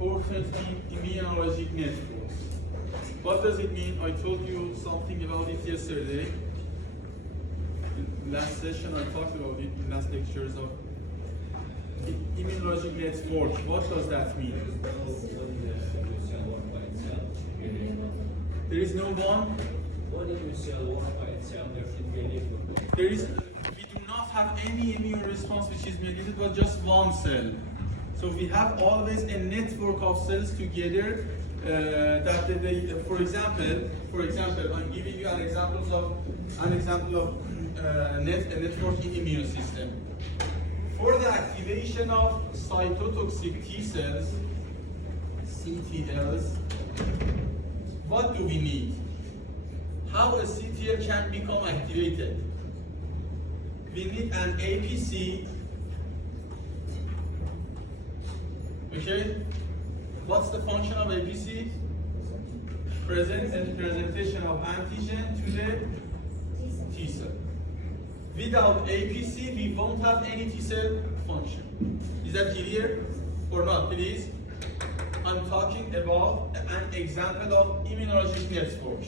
important in immunologic networks. What does it mean? I told you something about it yesterday. In last session I talked about it in last lectures of immunologic network. What does that mean? There is no one. There is. We do not have any immune response which is mediated by just one cell. So we have always a network of cells together. That they, for example, I'm giving you an example of a network in immune system. For the activation of cytotoxic T cells, CTLs, what do we need? How a CTL can become activated? We need an APC. Okay? What's the function of APC? Presentation of antigen to the T cell. Without APC, we won't have any T cell function. Is that clear or not, please? I'm talking about an example of immunologic network.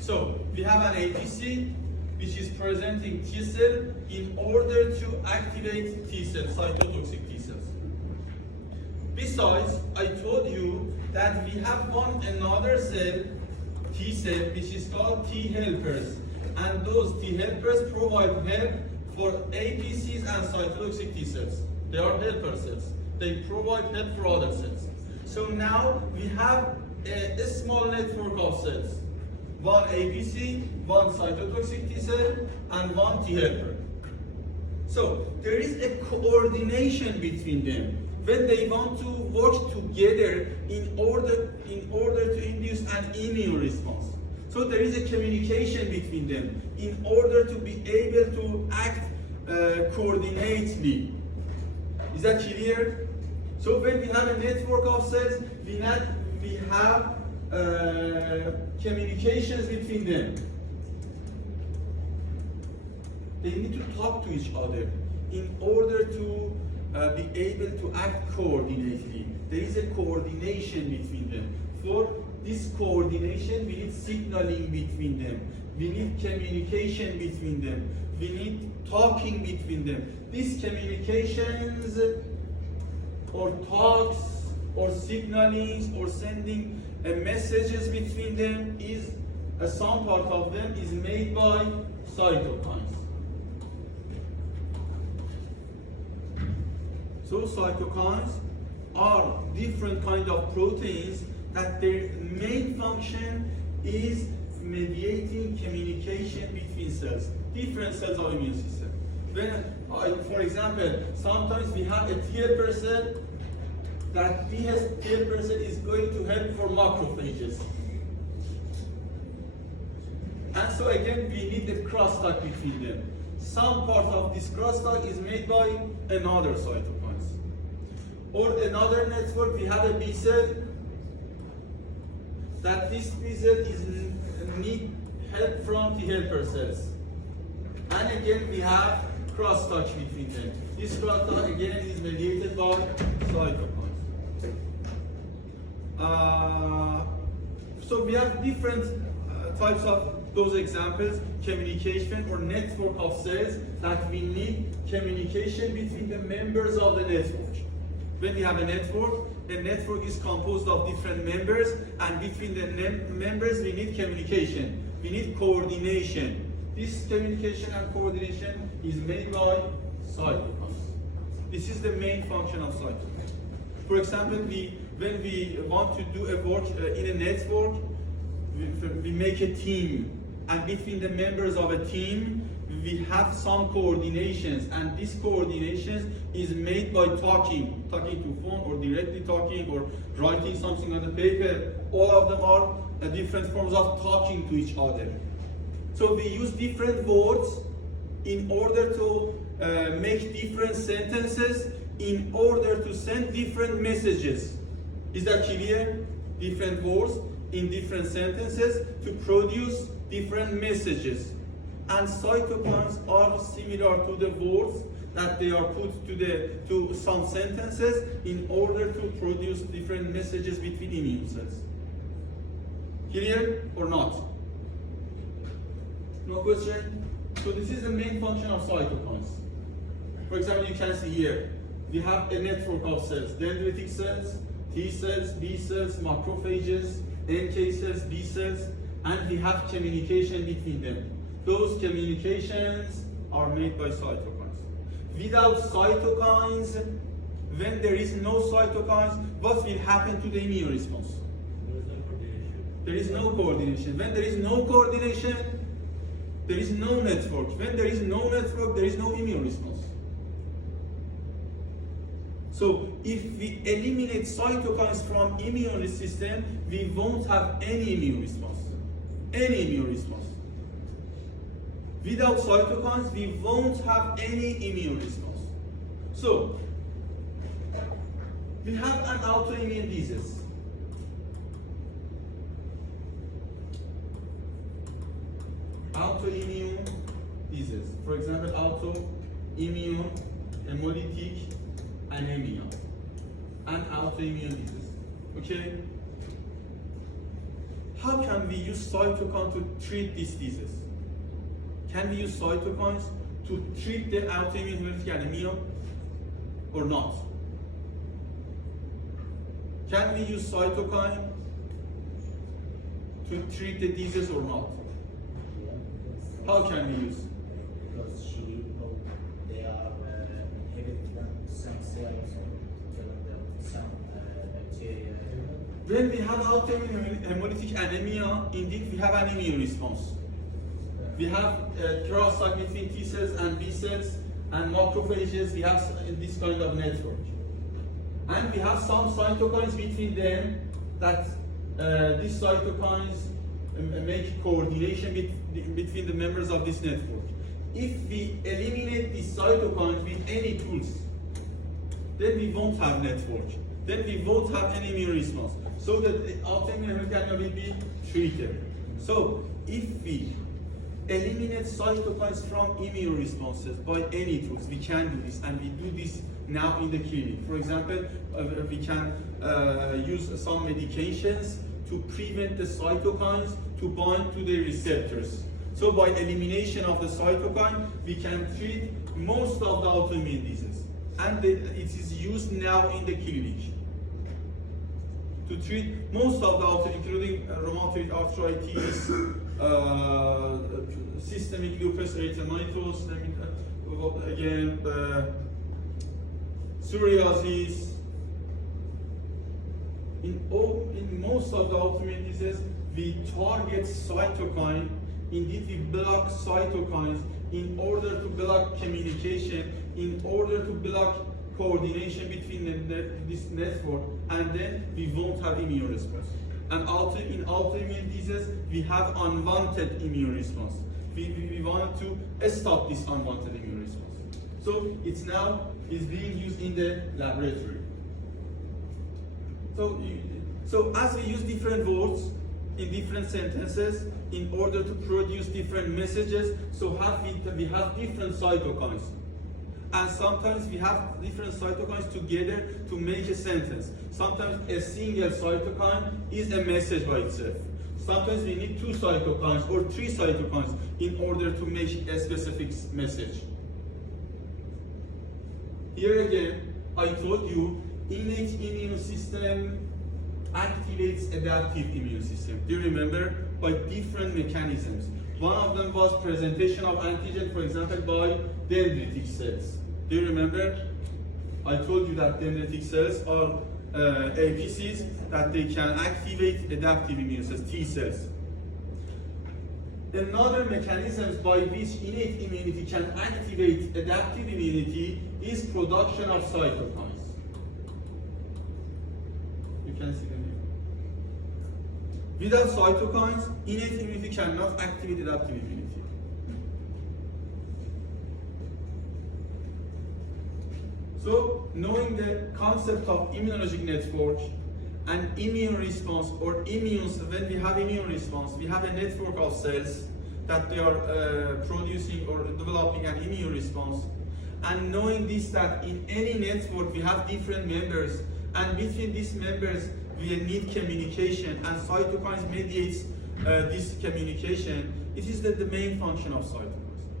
So, we have an APC which is presenting T cell in order to activate T cells, cytotoxic T cells. Besides, I told you that we have another cell, T cell, which is called T helpers. And those T helpers provide help for APCs and cytotoxic T cells. They are helper cells. They provide help for other cells. So now we have a small network of cells. One APC, one cytotoxic T cell, and one T helper. So there is a coordination between them when they want to work together in order to induce an immune response. So there is a communication between them in order to be able to act coordinately. Is that clear? So when we have a network of cells, we have communications between them. They need to talk to each other in order to be able to act coordinately. There is a coordination between them. For this coordination, we need signaling between them. We need communication between them. We need talking between them. These communications or talks or signalings or sending messages between them is some part of them is made by cytokines. So cytokines are different kind of proteins that their main function is mediating communication between cells, different cells of immune system. For example, sometimes we have a T helper cell. That T helper cell is going to help for macrophages. And so again, we need a crosstalk between them. Some part of this crosstalk is made by another cytokines. Or another network, we have a B cell. That this B cell need help from T helper cells. And again, we have crosstalk between them. This crosstalk again is mediated by cytokines. So we have different types of those examples, communication or network of cells that we need communication between the members of the network. When we have a network is composed of different members, and between the members we need communication, we need coordination. This communication and coordination is made by cytokines. This is the main function of cytokines. For example, when we want to do a work in a network, we make a team, and between the members of a team, we have some coordinations, and this coordination is made by talking to phone, or directly talking, or writing something on the paper. All of them are different forms of talking to each other. So we use different words in order to make different sentences, in order to send different messages. Is that clear? Different words in different sentences to produce different messages. And cytokines are similar to the words that they are put to some sentences in order to produce different messages between immune cells. Clear or not? No question? So this is the main function of cytokines. For example, you can see here, we have a network of cells, dendritic cells, T cells, B cells, macrophages, NK cells, B cells, and we have communication between them. Those communications are made by cytokines. Without cytokines, when there is no cytokines, what will happen to the immune response? There is no coordination. When there is no coordination, there is no network. When there is no network, there is no immune response. So if we eliminate cytokines from immune system, we won't have any immune response. Any immune response. Without cytokines, we won't have any immune response. So we have an autoimmune disease. Autoimmune disease. For example, autoimmune hemolytic anemia and autoimmune disease. Okay? How can we use cytokines to treat these diseases? Can we use cytokines to treat the autoimmune hemolytic anemia or not? Can we use cytokine to treat the disease or not? How can we use? Because they are inhibiting some cells or some bacteria. When we have autoimmune hemolytic anemia, indeed we have an immune response. We have cross-talk between T cells and B cells and macrophages. We have this kind of network. And we have some cytokines between them that these cytokines make coordination between the members of this network. If we eliminate these cytokines with any tools, then we won't have network. Then we won't have any immune response. So that the autoimmune hemolytic anemia will be treated. So if we eliminate cytokines from immune responses by any tools, we can do this, and we do this now in the clinic. For example, we can use some medications to prevent the cytokines to bind to the receptors. So by elimination of the cytokine, we can treat most of the autoimmune diseases. And it is used now in the clinic to treat most of the autoimmune, including rheumatoid arthritis, systemic lupus erythematosus, again, psoriasis. In most of the autoimmune diseases, we target cytokine. Indeed, we block cytokines in order to block communication, in order to block coordination between this network, and then we won't have immune response. And in autoimmune diseases, we have unwanted immune response. We want to stop this unwanted immune response. So it's now being used in the laboratory. So as we use different words in different sentences in order to produce different messages, so we have different cytokines. And sometimes we have different cytokines together to make a sentence. Sometimes a single cytokine is a message by itself. Sometimes we need 2 cytokines or 3 cytokines in order to make a specific message. Here again, I told you, innate immune system activates adaptive immune system. Do you remember? By different mechanisms. One of them was presentation of antigen, for example, by dendritic cells. Do you remember? I told you that dendritic cells are APCs, that they can activate adaptive immune cells, T cells. Another mechanism by which innate immunity can activate adaptive immunity is production of cytokines. You can see them here. Without cytokines, innate immunity cannot activate adaptive immunity. So, knowing the concept of immunologic network and immune response, or when we have immune response, we have a network of cells that they are producing or developing an immune response. And knowing this, that in any network we have different members, and between these members we need communication, and cytokines mediates this communication. It is the main function of cytokines.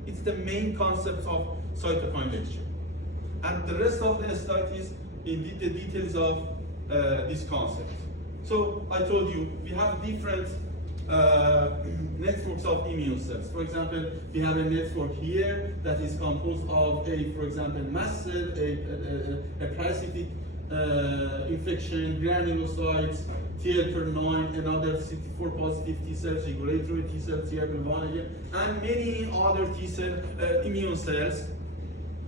It's the main concept of cytokine lecture. And the rest of the slide is indeed the details of this concept. So I told you we have different networks of immune cells. For example, we have a network here that is composed of for example, mast cell, a parasitic infection, granulocytes, TLR9, another CD4 positive T cells, regulatory T cells, TLR1 again, and many other T cell immune cells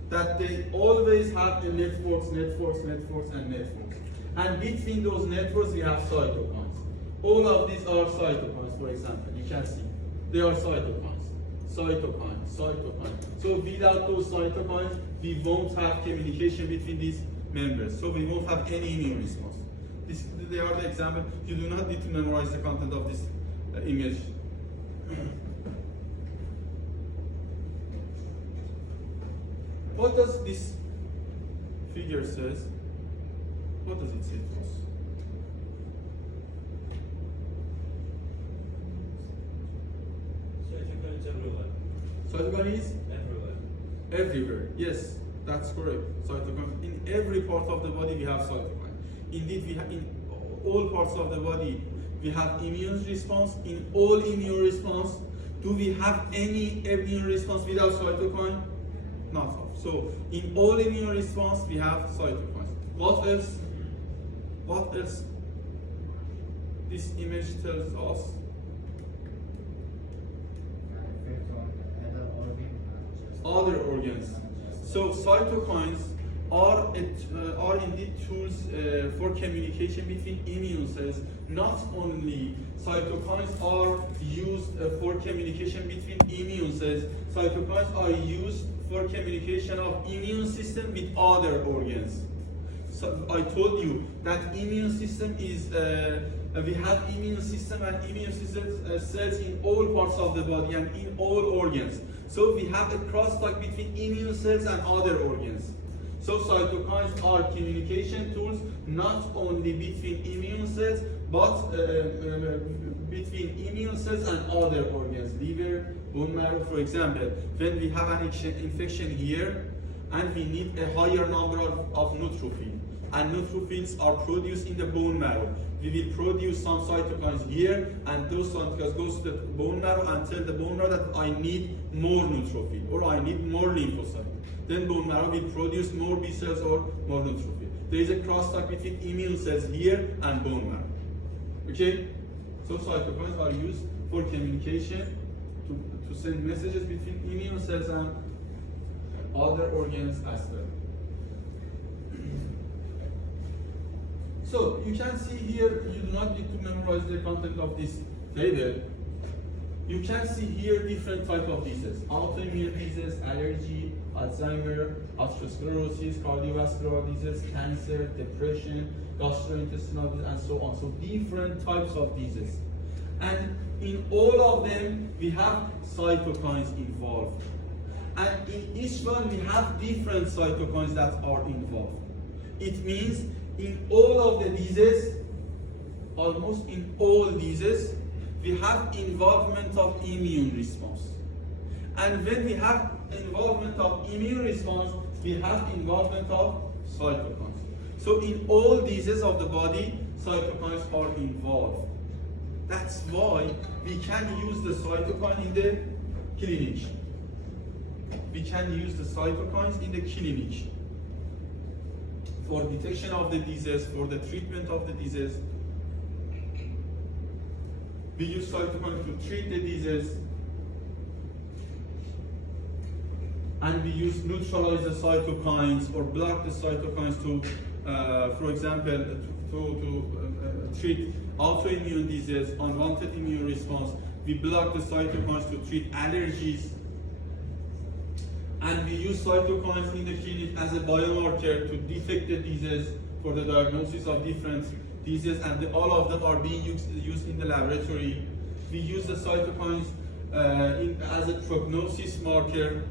that they always have the networks, and networks. And between those networks we have cytokines. All of these are cytokines, for example. You can see they are cytokines. So without those cytokines, we won't have communication between these members. So we won't have any immune response. They are the example. You do not need to memorize the content of this image. What does this figure says? What does it say to us? Cytokines everywhere. Cytokines Everywhere. everywhere. Yes, that's correct. Cytokines in every part of the body we have cytokines. Indeed, we have in all parts of the body we have immune response. In all immune response, do we have any immune response without cytokine? Not all. So in all immune response we have cytokines. What else? What else? This image tells us. Effect on Other organs. So cytokines are indeed tools for communication between immune cells. Not only cytokines are used for communication between immune cells, cytokines are used for communication of immune system with other organs. So I told you that immune system is, we have immune system and immune system cells in all parts of the body and in all organs. So we have a crosstalk between immune cells and other organs. So cytokines are communication tools not only between immune cells, but between immune cells and other organs, liver, bone marrow, for example. When we have an infection here, and we need a higher number of neutrophils, and neutrophils are produced in the bone marrow, we will produce some cytokines here, and those cytokines goes to the bone marrow and tell the bone marrow that I need more neutrophil or I need more lymphocyte. Then bone marrow will produce more B cells or more neutrophil. There is a crosstalk between immune cells here and bone marrow. Okay? So cytokines are used for communication to send messages between immune cells and other organs as well. So you can see here, you do not need to memorize the content of this table. You can see here different type of diseases: autoimmune disease, allergy, Alzheimer, atherosclerosis, cardiovascular disease, cancer, depression, gastrointestinal disease, and so on. So different types of diseases. And in all of them, we have cytokines involved. And in each one, we have different cytokines that are involved. It means in all of the diseases, almost in all diseases, we have involvement of immune response. And when we have involvement of immune response, we have involvement of cytokines. So in all diseases of the body, cytokines are involved. That's why we can use the cytokine in the clinic. We can use the cytokines in the clinic for detection of the disease, for the treatment of the disease. We use cytokines to treat the disease, and we use neutralize the cytokines or block the cytokines to, for example, to treat autoimmune disease, unwanted immune response. We block the cytokines to treat allergies, and we use cytokines in the clinic as a biomarker to detect the disease for the diagnosis of different diseases, and all of them are being used in the laboratory. We use the cytokines as a prognosis marker,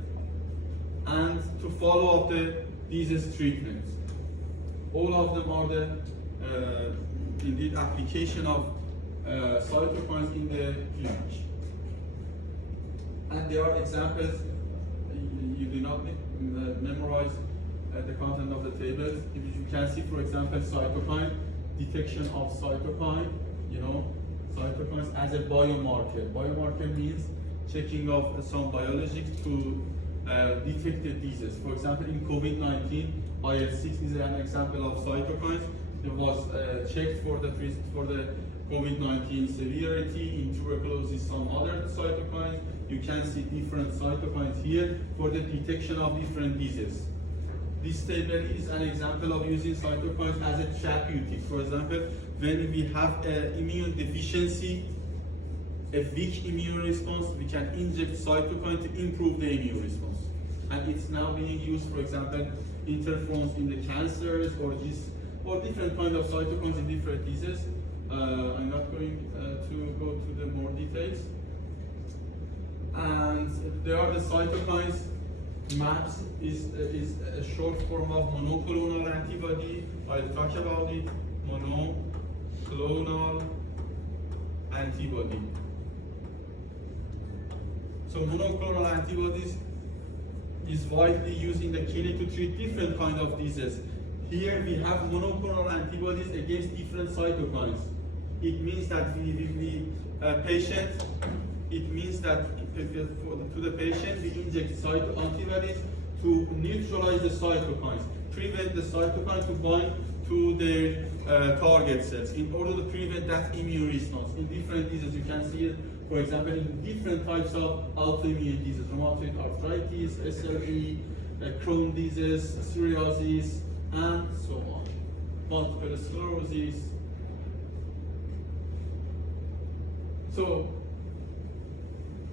and to follow up the disease treatments. All of them are the indeed application of cytokines in the clinic. And there are examples. You do not memorize the content of the tables. If you can see, for example, cytokine, detection of cytokine, cytokines as a biomarker. Biomarker means checking of some biologics to detect the disease. For example, in COVID-19, IL-6 is an example of cytokines. It was checked for the COVID-19 severity. In tuberculosis, some other cytokines. You can see different cytokines here for the detection of different diseases. This table is an example of using cytokines as a therapeutic. For example, when we have an immune deficiency, a weak immune response, we can inject cytokine to improve the immune response. And it's now being used, for example, interferons in the cancers or different kind of cytokines in different diseases. I'm not going to go to the more details. And there are the cytokines. MAPS is a short form of monoclonal antibody. I'll talk about it. Monoclonal antibody. So monoclonal antibodies is widely used in the clinic to treat different kind of diseases. Here we have monoclonal antibodies against different cytokines. It means that to the patient we inject antibodies to neutralize the cytokines, prevent the cytokine to bind to their target cells in order to prevent that immune response. In different diseases, you can see it, for example, in different types of autoimmune diseases, rheumatoid arthritis, SLE, Crohn's disease, psoriasis, and so on, multiple sclerosis. So,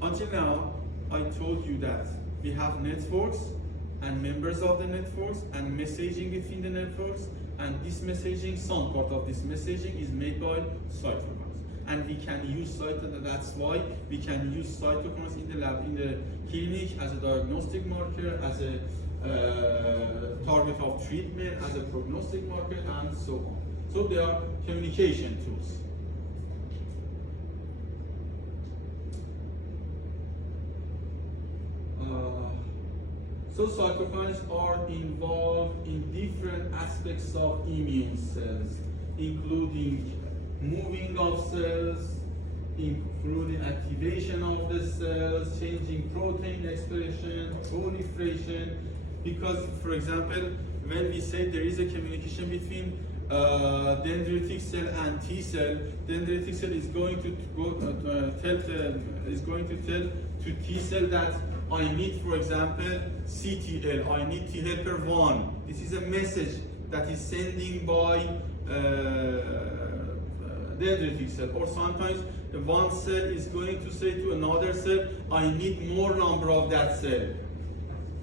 until now, I told you that we have networks and members of the networks and messaging between the networks, and this messaging, some part of this messaging is made by cytokines. And we can use cytokines, that's why we can use cytokines in the lab, in the clinic, as a diagnostic marker, as a target of treatment, as a prognostic marker, and so on. So they are communication tools. So cytokines are involved in different aspects of immune cells, including moving of cells, including activation of the cells, changing protein expression, proliferation. Because, for example, when we say there is a communication between dendritic cell and T cell, dendritic cell is going to tell to T cell that I need, for example, CTL, I need T helper 1. This is a message that is sending by dendritic cell. Or sometimes one cell is going to say to another cell, I need more number of that cell.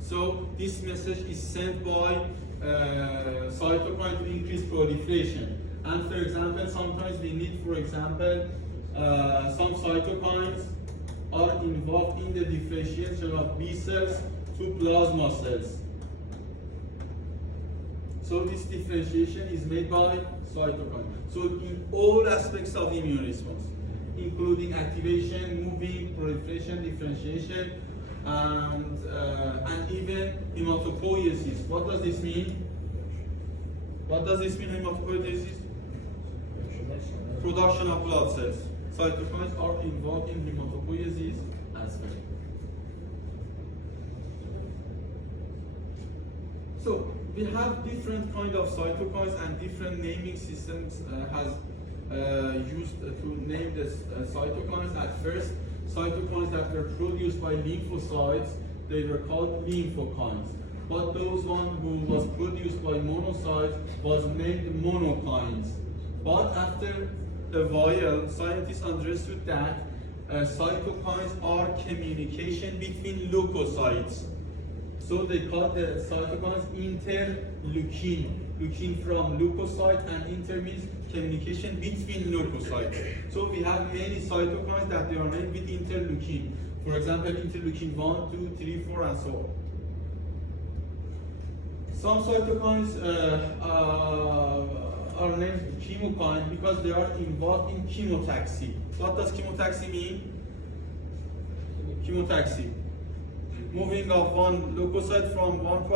So this message is sent by cytokine to increase proliferation. And for example, sometimes we need, for example, some cytokines are involved in the differentiation of B cells to plasma cells. So this differentiation is made by cytokine. So in all aspects of immune response, including activation, moving, proliferation, differentiation, and even hematopoiesis. What does this mean? What does this mean, hematopoiesis? Production of blood cells. Cytokines are involved in hematopoiesis as well. So we have different kind of cytokines, and different naming systems has used to name the cytokines. At first, cytokines that were produced by lymphocytes, they were called lymphokines. But those one who was produced by monocytes was named monokines. But after a while, scientists understood that cytokines are communication between leukocytes. So they called the cytokines interleukin. Leukin from leukocyte, and inter means communication between leukocytes. So we have many cytokines that they are named with interleukin. For example, interleukin 1, 2, 3, 4, and so on. Some cytokines are named chemokines because they are involved in chemotaxis. What does chemotaxis mean? Chemotaxis, moving of one leukocyte from one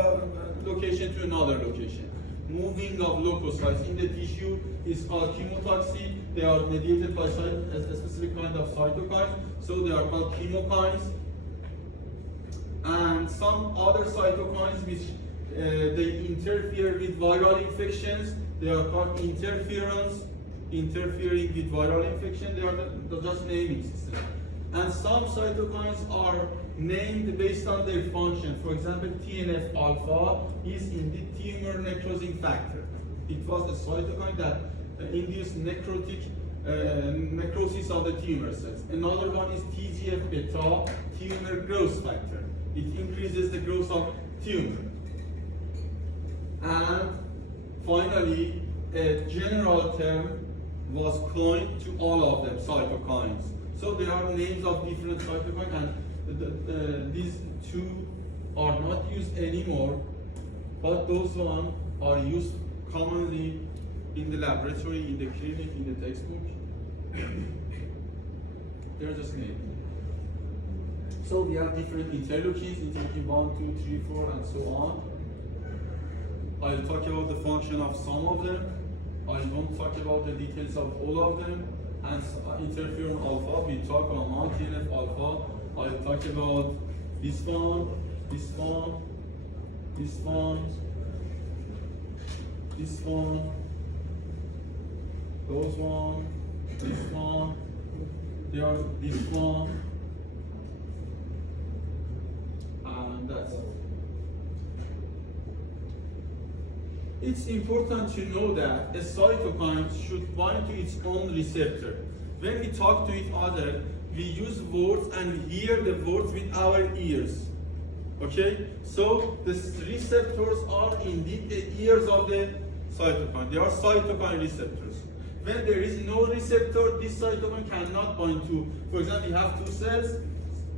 location to another location. Moving of leukocytes in the tissue is called chemotaxis. They are mediated by a specific kind of cytokines, so they are called chemokines. And some other cytokines which they interfere with viral infections, they are called interferons, interfering with viral infection. They are the just naming system. And some cytokines are named based on their function. For example, TNF alpha is indeed tumor necrosing factor. It was a cytokine that induced necrosis of the tumor cells. Another one is TGF beta, tumor growth factor. It increases the growth of tumor. And finally, a general term was coined to all of them, cytokines. So there are names of different cytokines, and these two are not used anymore, but those ones are used commonly in the laboratory, in the clinic, in the textbook. They're just names. So we have different interleukins, interleukin 1, 2, 3, 4, and so on. I'll talk about the function of some of them. I won't talk about the details of all of them. And interferon alpha, we talk about TNF alpha. I'll talk about this one, this one, this one, this one, those one, this one, they are this one, and that's it. It's important to know that a cytokine should bind to its own receptor. When we talk to each other, we use words and we hear the words with our ears. Okay? So the receptors are indeed the ears of the cytokine. They are cytokine receptors. When there is no receptor, this cytokine cannot bind to. For example, you have two cells.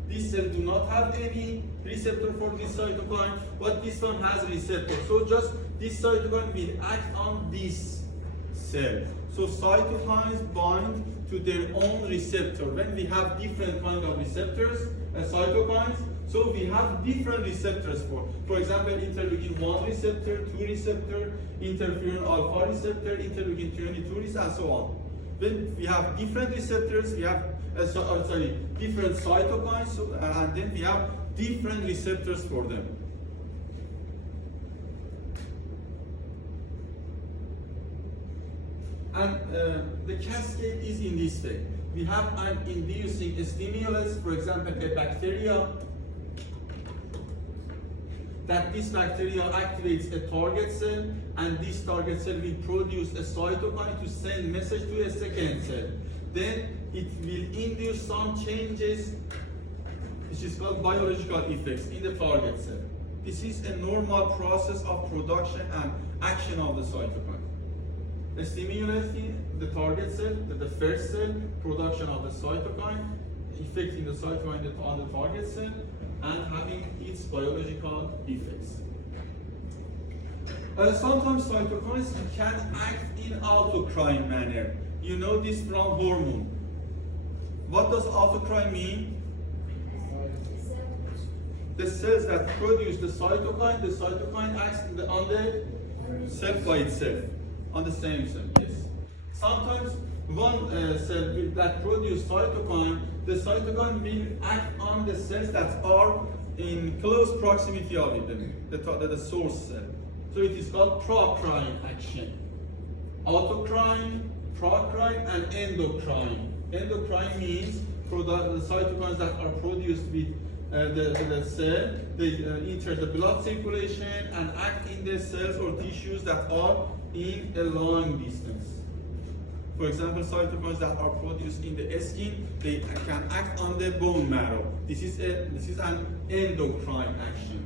This cell do not have any receptor for this cytokine, but this one has a receptor. So just this cytokine will act on this cell. So cytokines bind to their own receptor. When we have different kind of receptors, cytokines, so we have different receptors for example, interleukin 1 receptor, 2 receptor, interferon alpha receptor, interleukin 22 receptor, and so on. When we have different receptors, we have different cytokines, and then we have different receptors for them. And the cascade is in this way. We have an inducing stimulus, for example, a bacteria, that this bacteria activates a target cell, and this target cell will produce a cytokine to send message to a second cell. Then it will induce some changes, which is called biological effects in the target cell. This is a normal process of production and action of the cytokine. Stimulating the target cell, the first cell, production of the cytokine, affecting the cytokine on the target cell, and having its biological effects. Sometimes cytokines can act in autocrine manner. You know this from hormone. What does autocrine mean? The cells that produce the cytokine acts on the cell by itself, on the same cell, yes. Sometimes one cell that produces cytokine, the cytokine will act on the cells that are in close proximity of it, the source cell. So it is called procrine action. Autocrine, procrine, and endocrine. Endocrine means the cytokines that are produced with the cell, they enter the blood circulation and act in the cells or tissues that are in a long distance. For example, cytokines that are produced in the skin, they can act on the bone marrow. This is an endocrine action.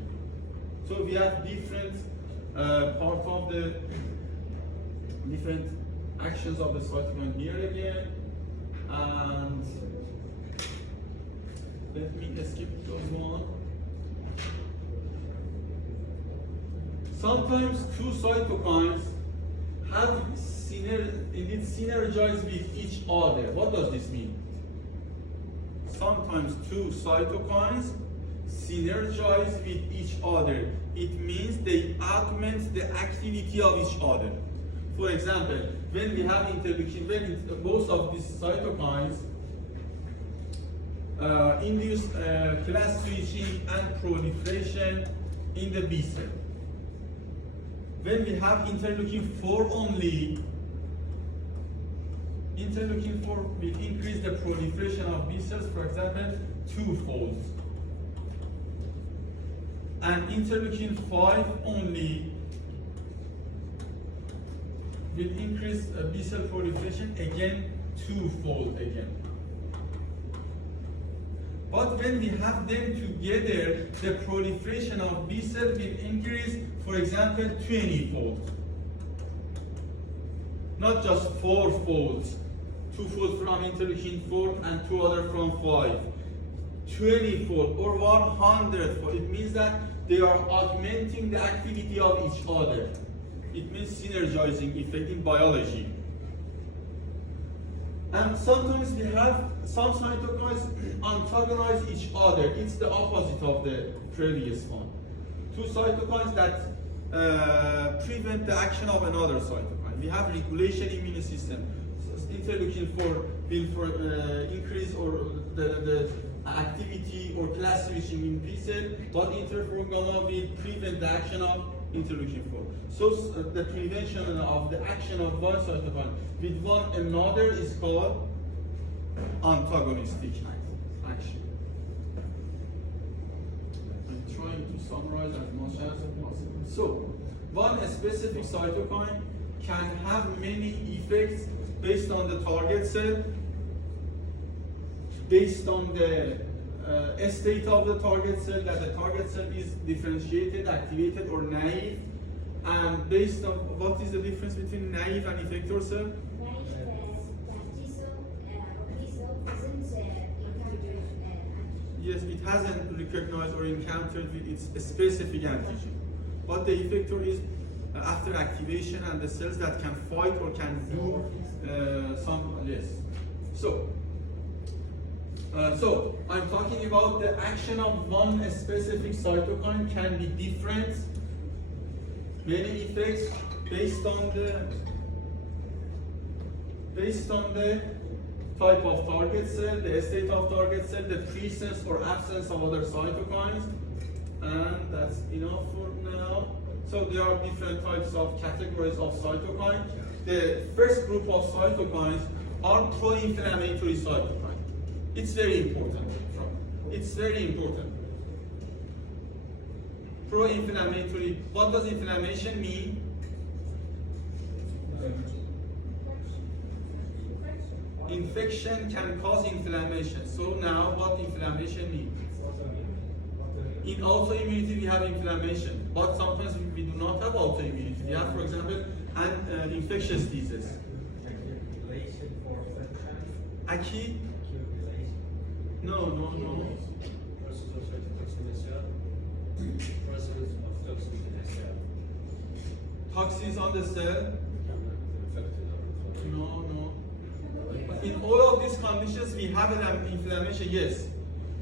So we have different part of the different actions of the cytokine here again, and let me skip those one. Sometimes two cytokines have synergize with each other. What does this mean? Sometimes two cytokines synergize with each other. It means they augment the activity of each other. For example, when we have interleukin, when both of these cytokines induce class switching and proliferation in the B cell. When we have interleukin 4 only, interleukin 4 will increase the proliferation of B cells, for example, 2-fold. And interleukin 5 only will increase B cell proliferation again 2-fold again. But when we have them together, the proliferation of B cell will increase, for example, 20-fold. Not just 4-fold, 2-fold from interleukin 4 and 2 other from 5. 20-fold or 100-fold. It means that they are augmenting the activity of each other. It means synergizing effect in biology. And sometimes we have some cytokines antagonize each other. It's the opposite of the previous one. Two cytokines that prevent the action of another cytokine. We have regulation immune system. Interleukin 4 will increase or the activity or class switching in B cell, but interferon gamma will prevent the action of interleukin 4. So the prevention of the action of one cytokine with one another is called antagonistic action. I'm trying to summarize as much as possible. So, one specific cytokine can have many effects based on the target cell, based on the state of the target cell, that the target cell is differentiated, activated, or naive, and based on what is the difference between naive and effector cell? Yes, it hasn't recognized or encountered with its specific antigen. But the effector is after activation and the cells that can fight or can do yes. So I'm talking about the action of one specific cytokine can be different, many effects based on the type of target cell, the state of target cell, the presence or absence of other cytokines, and that's enough for now. So there are different types of categories of cytokines. The first group of cytokines are pro-inflammatory cytokines. It's very important. It's very important. Pro-inflammatory. What does inflammation mean? Infection can cause inflammation. So now what inflammation means? In autoimmunity we have inflammation, but sometimes we do not have autoimmunity. We have, for example, an infectious disease. Acute? No. Toxins on the cell? No. In all of these conditions, we have an inflammation, yes.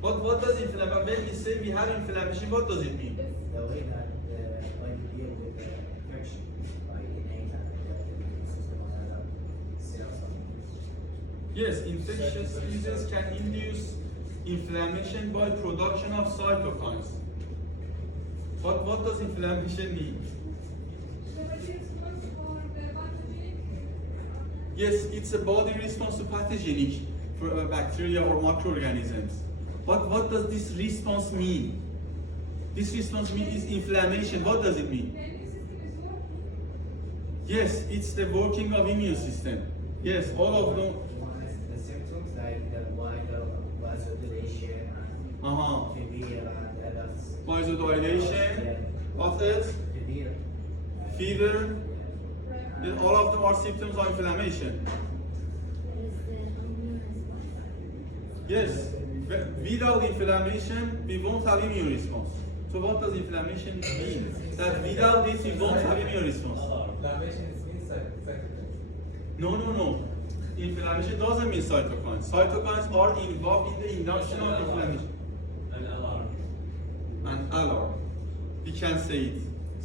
But what does inflammation, when we say we have inflammation, what does it mean? The way that when you deal with the infection, like innate and the immune system and cells. Yes, infectious diseases can induce inflammation by production of cytokines. But what does inflammation mean? Yes, it's a body response to pathogenic bacteria or microorganisms. But what does this response mean? This response means inflammation. What does it mean? Yes, it's the working of immune system. Yes, all of them. The symptoms like the vasodilation and fever and others. Vasodilation. What else? Fever. All of them are symptoms of inflammation. Yes, without inflammation, we won't have immune response. So what does inflammation mean? That without this we won't have immune response. Inflammation means cytokines. No. Inflammation doesn't mean cytokines. Cytokines are involved in the induction of inflammation. An alarm. An alarm. We can say it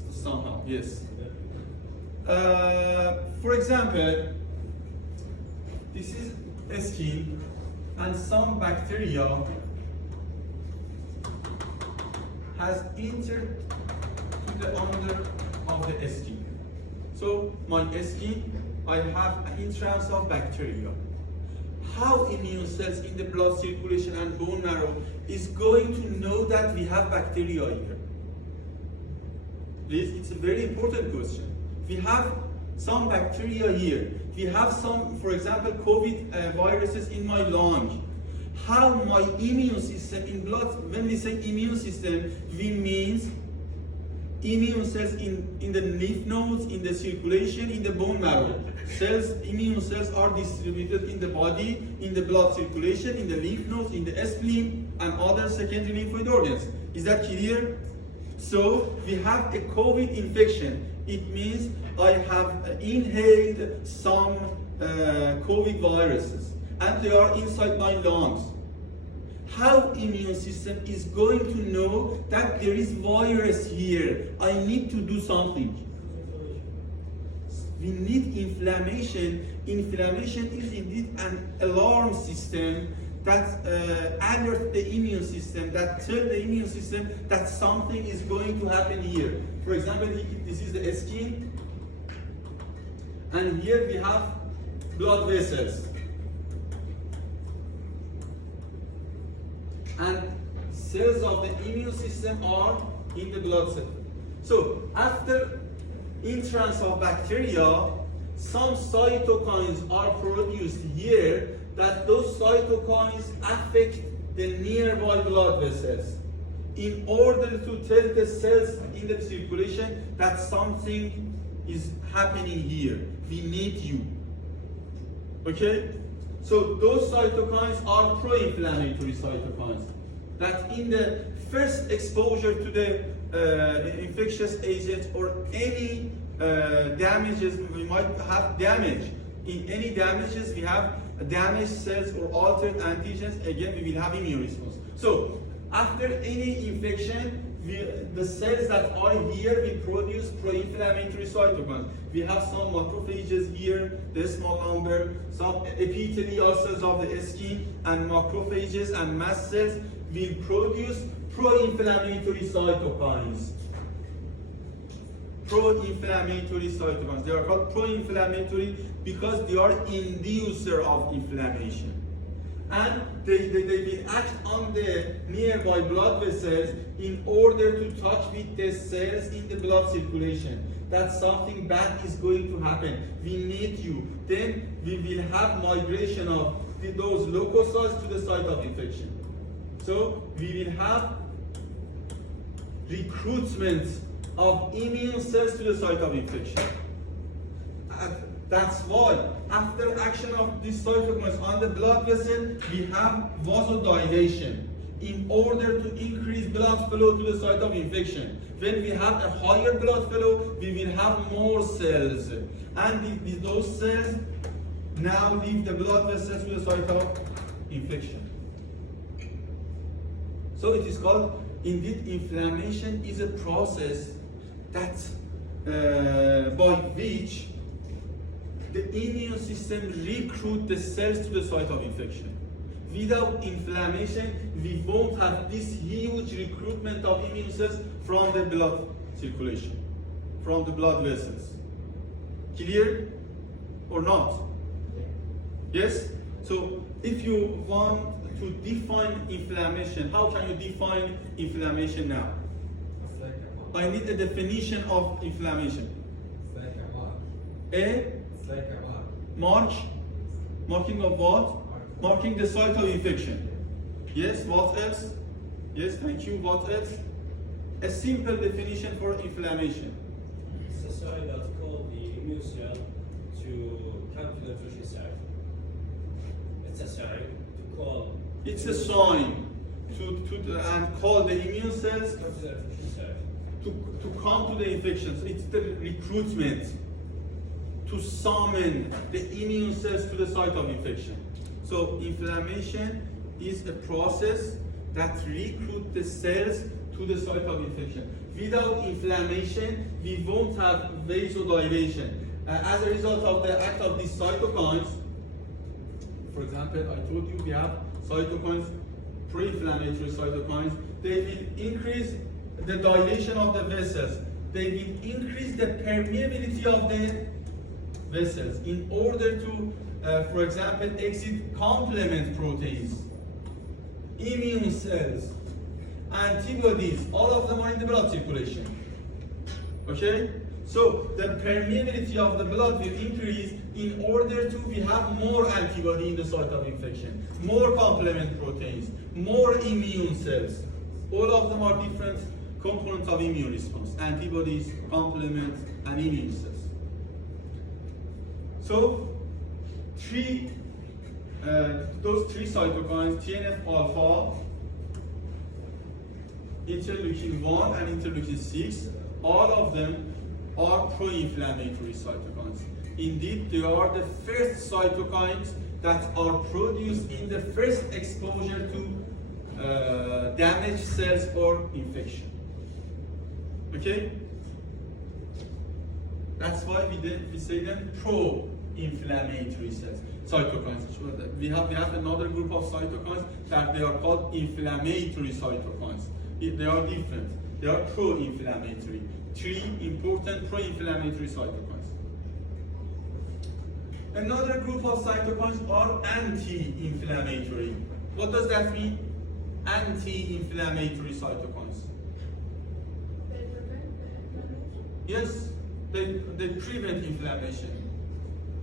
somehow, yes. For example, this is a skin and some bacteria has entered to the under of the skin. So my skin, I have an entrance of bacteria. How immune cells in the blood circulation and bone marrow is going to know that we have bacteria here? Please, it's a very important question. We have some bacteria here. We have some, for example, COVID viruses in my lung. How my immune system in blood, when we say immune system, we mean immune cells in the lymph nodes, in the circulation, in the bone marrow. Cells, immune cells are distributed in the body, in the blood circulation, in the lymph nodes, in the spleen, and other secondary lymphoid organs. Is that clear? So we have a COVID infection. It means I have inhaled some COVID viruses and they are inside my lungs. How immune system is going to know that there is virus here? I need to do something. We need inflammation. Inflammation is indeed an alarm system that alert the immune system, that tell the immune system that something is going to happen here. For example, this is the skin, and here we have blood vessels. And cells of the immune system are in the blood cell. So after entrance of bacteria, some cytokines are produced here that those cytokines affect the nearby blood vessels in order to tell the cells in the circulation that something is happening here. We need you. Okay? So those cytokines are pro-inflammatory cytokines that in the first exposure to the infectious agent or any damages, we might have damage. In any damages, we have damaged cells or altered antigens, again we will have immune response. So after any infection, the cells that are here will produce pro-inflammatory cytokines. We have some macrophages here, the small number, some epithelial cells of the skin, and macrophages and mast cells will produce pro-inflammatory cytokines. Pro-inflammatory cytokines. They are called pro-inflammatory because they are inducer of inflammation. And they will act on the nearby blood vessels in order to touch with the cells in the blood circulation. That something bad is going to happen. We need you. Then we will have migration of those leukocytes to the site of infection. So we will have recruitment of immune cells to the site of infection. That's why after action of these cytokines on the blood vessel, we have vasodilation in order to increase blood flow to the site of infection. When we have a higher blood flow, we will have more cells. And those cells now leave the blood vessels to the site of infection. So it is called, indeed, inflammation is a process that by which the immune system recruits the cells to the site of infection. Without inflammation, we won't have this huge recruitment of immune cells from the blood circulation, from the blood vessels. Clear or not? Yes? So if you want to define inflammation, how can you define inflammation now? It's like a mark. I need a definition of inflammation. It's like a mark. A It's like a mark. mark, marking of what? Marking the site of infection. Yes, what else? Yes, thank you, what else? A simple definition for inflammation. It's a sign that called the immune cell to come to the infection site. It's a sign to call. It's a sign and call the immune cells to come to the infection. So it's the recruitment to summon the immune cells to the site of infection. So inflammation is a process that recruits the cells to the site of infection. Without inflammation, we won't have vasodilation. As a result of the act of these cytokines, for example, I told you we have cytokines, pro-inflammatory cytokines. They will increase the dilation of the vessels. They will increase the permeability of the vessels in order to, for example, exit complement proteins, immune cells, antibodies. All of them are in the blood circulation. Okay? So the permeability of the blood will increase in order to we have more antibody in the site of infection, more complement proteins, more immune cells. All of them are different components of immune response: antibodies, complement, and immune cells. So those three cytokines, TNF alpha, interleukin 1 and interleukin 6, all of them are pro-inflammatory cytokines. Indeed, they are the first cytokines that are produced in the first exposure to damaged cells or infection. Okay? That's why we say them pro-inflammatory cells, cytokines. We have another group of cytokines that they are called inflammatory cytokines. They are different. They are pro-inflammatory. Three important pro-inflammatory cytokines. Another group of cytokines are anti-inflammatory. What does that mean? Anti-inflammatory cytokines. Yes, they prevent inflammation.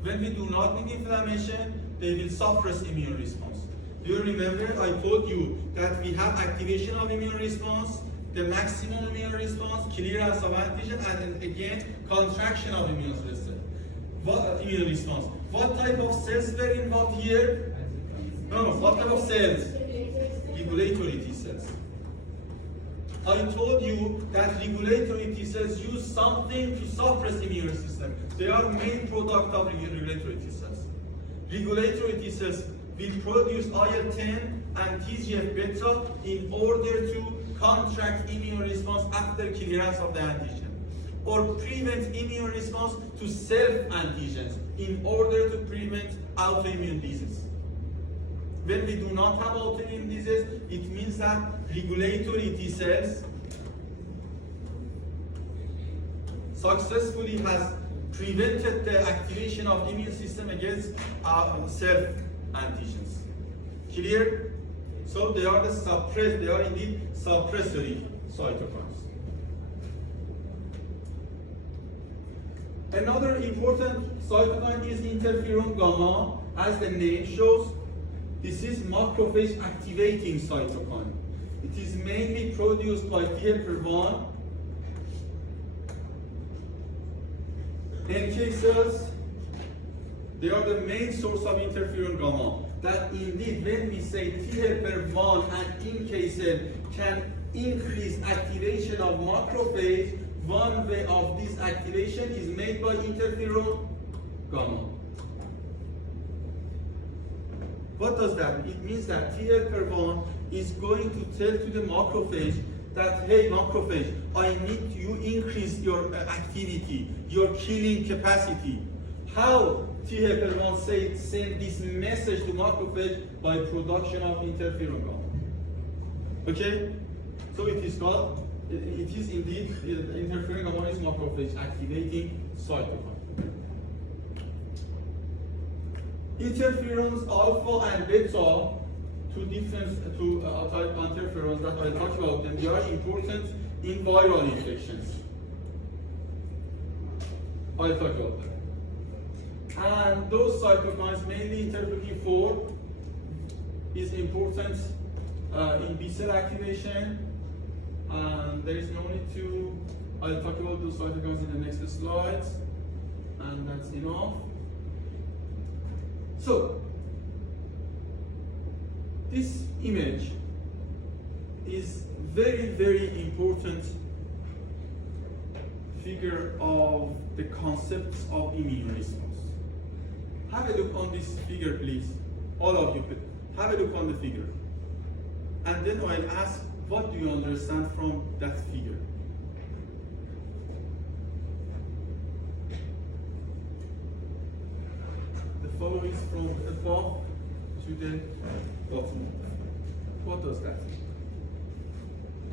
When we do not need inflammation, they will suppress immune response. Do you remember I told you that we have activation of immune response, the maximum immune response, clearance of antigen, and then again contraction of immune response. Immune response. What type of cells were involved here? No, what type of cells? Regulatory T cells. I told you that regulatory T cells use something to suppress immune system. They are main product of regulatory T cells. Regulatory T cells will produce IL-10 and TGF-beta in order to contract immune response after clearance of the antigen, or prevent immune response to self-antigens in order to prevent autoimmune disease. When we do not have autoimmune disease, it means that regulatory T cells successfully has prevented the activation of immune system against self-antigens. Clear? So they are they are indeed suppressory cytokines. Another important cytokine is interferon gamma. As the name shows, this is macrophage activating cytokine. It is mainly produced by T helper 1, NK cells. They are the main source of interferon gamma. That indeed, when we say T helper 1 and NK cell can increase activation of macrophage, one way of this activation is made by interferon gamma. What does that mean? It means that T helper 1 is going to tell to the macrophage that, hey macrophage, I need you increase your activity, your killing capacity. How T helper 1 send this message to macrophage? By production of interferon gamma. Okay? So it is called, it is indeed, interferon gamma is macrophage activating cytokine. Interferons alpha and beta, two different type interferons that I talked about them, they are important in viral infections. I'll talk about them. And those cytokines, mainly interleukin 4, is important in B cell activation. And there is no need to, I'll talk about those cytokines in the next slides. And that's enough. So, this image is very, very important figure of the concepts of immune response. Have a look on this figure, please. All of you, have a look on the figure. And then I'll ask, what do you understand from that figure? The follow is from above to the bottom. What does that mean?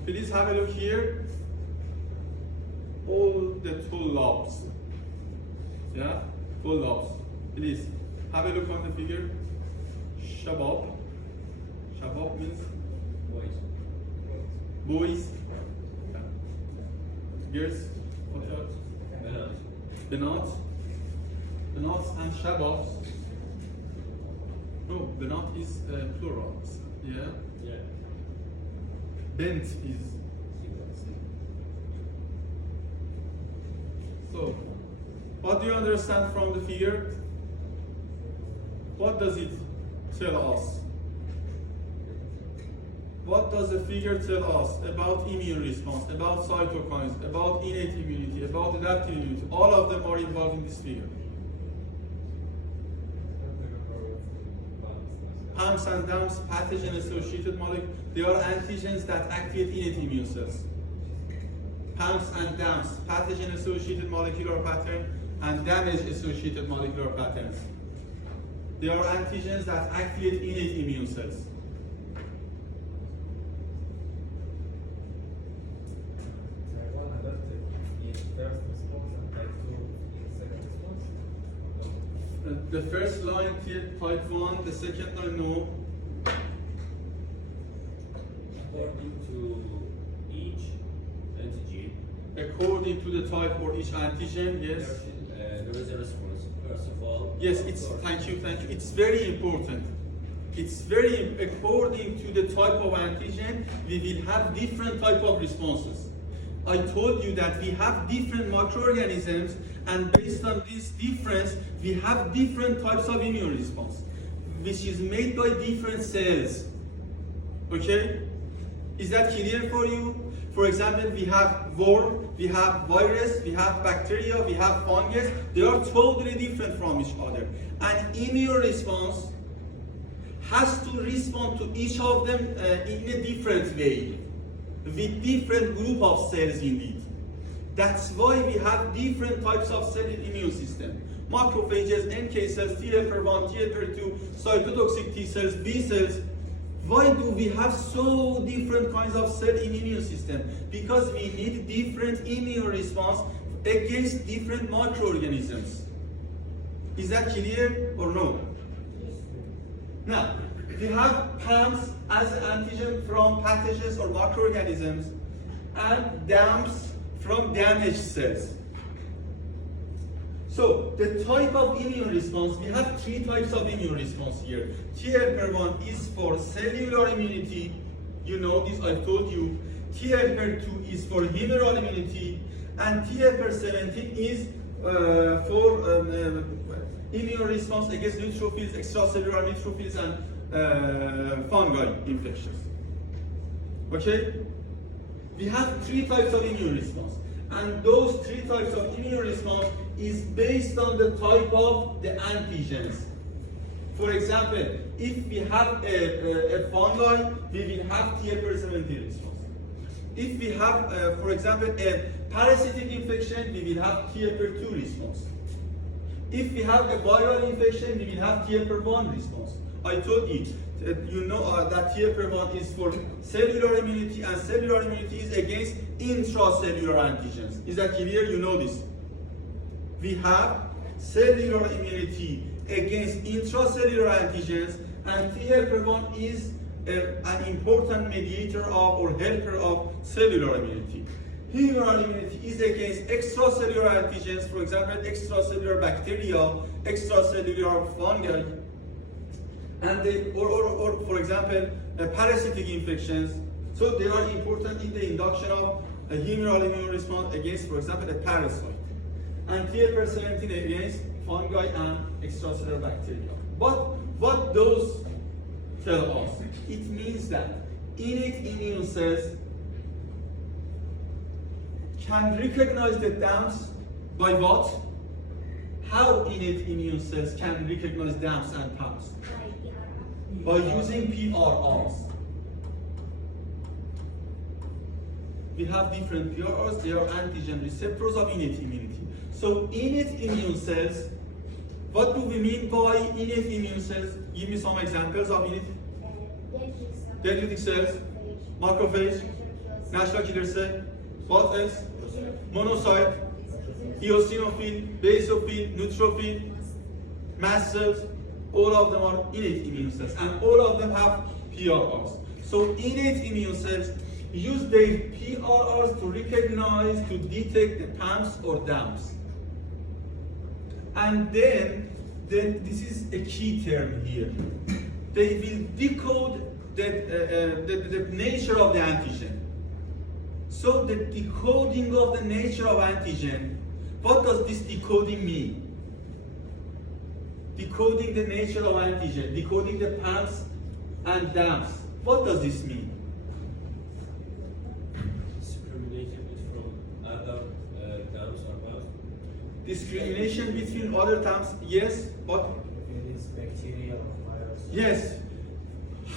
Please have a look here. All the two lobes. Yeah? Two lobes. Please have a look on the figure. Shabab. Shabab means boys. Yeah. Girls. What else? Benat. Benats and shababs. No, benat is plural. Yeah? Yeah. Bent is. So, what do you understand from the figure? What does it tell us? What does the figure tell us about immune response, about cytokines, about innate immunity, about adaptive immunity? All of them are involved in this figure. Pumps and dumps, pathogen-associated molecules, they are antigens that activate innate immune cells. Pumps and dumps, pathogen-associated molecular pattern and damage-associated molecular patterns. They are antigens that activate innate immune cells. The first line, type 1, the second line, no. According to each antigen, According to the type for each antigen, yes. there is a response. First of all, Yes, it's, thank you. It's very important. It's very, according to the type of antigen, we will have different type of responses. I told you that we have different microorganisms, and based on this difference, we have different types of immune response, which is made by different cells. Okay? Is that clear for you? For example, we have worm, we have virus, we have bacteria, we have fungus. They are totally different from each other. An immune response has to respond to each of them in a different way, with different group of cells indeed. That's why we have different types of cell in immune system. Macrophages, NK cells, T helper 1, T helper 2, cytotoxic T cells, B cells. Why do we have so different kinds of cell in immune system? Because we need different immune response against different microorganisms. Is that clear or no? Now, we have PAMs as antigen from pathogens or microorganisms, and DAMPs from damaged cells. So, the type of immune response, we have three types of immune response here. T helper 1 is for cellular immunity. You know this, I told you. T helper 2 is for humoral immunity. And T helper 17 is for immune response against neutrophils, extracellular neutrophils, and fungi infections. Okay? We have three types of immune response. And those three types of immune response is based on the type of the antigens. For example, if we have a fungi, we will have T helper 17 response. If we have, for example, a parasitic infection, we will have T helper 2 response. If we have a viral infection, we will have T helper 1 response. I told you, you know that T helper 1 is for cellular immunity, and cellular immunity is against intracellular antigens. Is that clear? You know this. We have cellular immunity against intracellular antigens, and T helper 1 is an important mediator of or helper of cellular immunity. Humoral immunity is against extracellular antigens, for example, extracellular bacteria, extracellular fungi, and they, or for example, parasitic infections. So they are important in the induction of a humoral immune response against, for example, a parasite. And T helper 17 against fungi and extracellular bacteria. But what those tell us? It means that innate immune cells can recognize the damps by what? How innate immune cells can recognize damps and pumps? By using PRRs. We have different PRRs, they are antigen receptors of innate immunity. So innate immune cells, what do we mean by innate immune cells? Give me some examples of innate. Dendritic cells, macrophage, natural killer cell, what else? Monocyte, eosinophil, basophil, neutrophil, mast cells, all of them are innate immune cells and all of them have PRRs. So innate immune cells use their PRRs to recognize, to detect the PAMs or DAMs. And then this is a key term here. They will decode the nature of the antigen. So the decoding of the nature of antigen, what does this decoding mean? Decoding the nature of antigen, decoding the PAMs and DAMs. What does this mean? Discrimination from other terms or not? Discrimination between other terms, yes, but If it is bacteria or virus. yes.